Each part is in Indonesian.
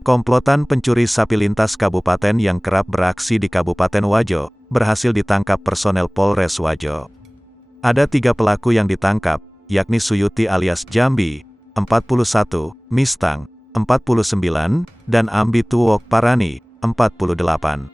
Komplotan pencuri sapi lintas kabupaten yang kerap beraksi di Kabupaten Wajo, berhasil ditangkap personel Polres Wajo. Ada 3 pelaku yang ditangkap, yakni Suyuti alias Jambi, 41, Mistang, 49, dan Ambi Tuwok Parani, 48.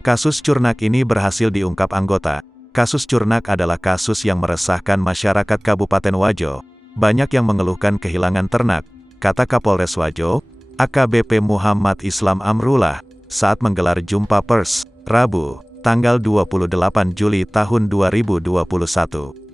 Kasus curnak ini berhasil diungkap anggota. Kasus curnak adalah kasus yang meresahkan masyarakat Kabupaten Wajo. Banyak yang mengeluhkan kehilangan ternak, kata Kapolres Wajo, AKBP Muhammad Islam Amrullah, saat menggelar jumpa pers, Rabu, tanggal 28 Juli tahun 2021.